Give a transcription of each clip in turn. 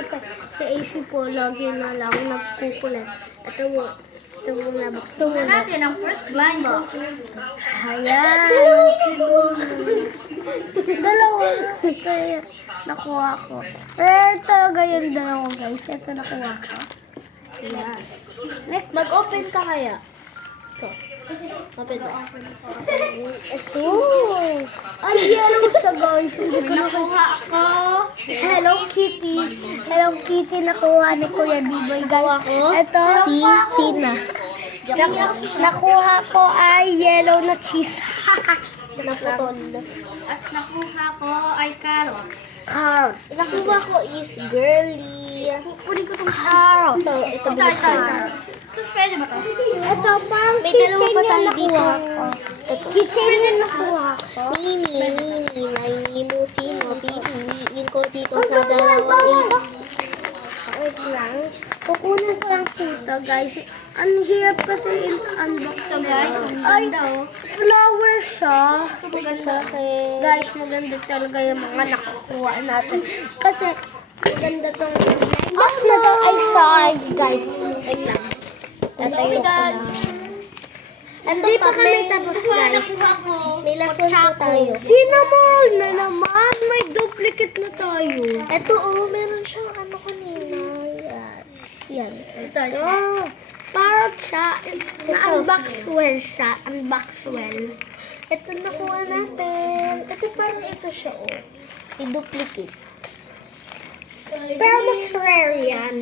kasi si AC po lagi na lang nagkukulat. Ito muna box. Ito muna. Natin ang first blind box. Ayan. Dalawa. Ito yung nakuha ko. Talaga yung dalawa guys. Ito nakuha ko. Yes. Next. Mag-open ka kaya? Ito. Open mo. Ito. Ay, yellow siya guys. Hindi ko Nakuha ko. Hello Kitty. Hello Kitty nakuha ni Kuya Biboy guys. Ito. Sina. Nakuha ko ay yellow na cheese. Naputol. At nakuha ko ay carrot. Carrot. Nakuha ko is girly. Kunin ko itong carrot. Ito. Sus, pwede ba ito? Ito pang May dalawa pa tayo dito. Keychain na nakuha ko. Nini, sino, pipiliin ko dito sa dalawang ito. Wait lang. Kukunin ko lang dito guys. Ang hirap kasi in-unbox Ito guys, ang Ay, ganda oh. flower siya. Sa akin. Guys, maganda talaga yung mga nakukuha natin. Kasi, maganda tong box na to ay size, guys. Wait lang. Tatayo ko lang. Hindi pa kami tapos, guys. Nakuha ko. May lason po tayo. Cinnamon na naman. May duplicate na tayo. Ito oh, meron siyang ano kanina. Yes. Yan. Ito. Oh, parang siya. Na-unbox well siya. Unbox well. Ito nakuha natin. Ito parang ito siya oh. I-duplicate. Pero mas rare yan.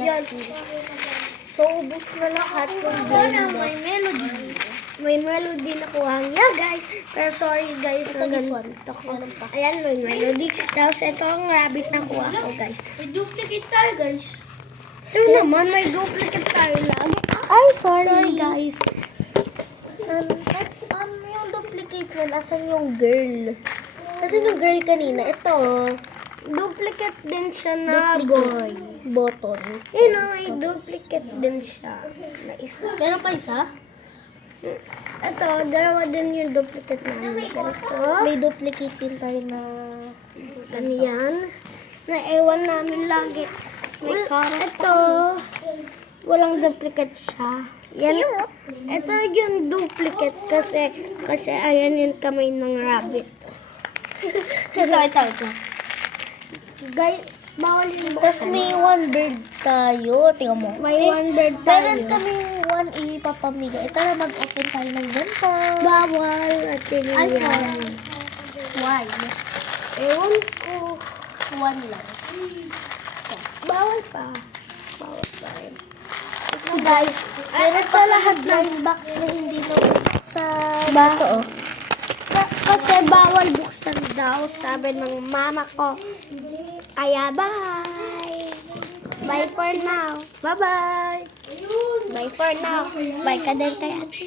Yan. So, ubus na lahat yung blind box. May melody. May melody na kuha niya, guys. Pero sorry, guys. Ito, this one. Pa. Ayan, may melody. Tapos ito ang rabbit na kuha ko, guys. May duplicate tayo, guys. Ito naman, may duplicate tayo lang. Ay, sorry guys. Yung duplicate na, nasan yung girl? Kasi yung girl kanina, ito. Duplicate din siya na boy. Duplicate button. May duplicate din siya. Na isa. Meron pa isa? Ito, dalawa din yung duplicate namin. Ganito. May duplicate din tayo na... Ano yan? Naiwan namin lagi. May carrot. Ito, walang duplicate siya. Yan. Ito yung duplicate kasi ayan yung kamay ng rabbit. ito. Guys, bawal yung Tapos buksan. may one bird tayo. Tingnan mo. May one bird tayo. Meron kami one ipapamigay. Tara, mag-open tayo ng ganito. Bawal at Ay, sorry. Why? Ewan ko. One lang. Bawal pa. Bawal pa rin. So guys, meron pa lahat ng box na hindi na sa bato. Oh. Kasi bawal buksan daw, sabi ng mama ko. Kaya bye! Bye for now. Bye-bye! Bye for now. Bye ka din kay ate.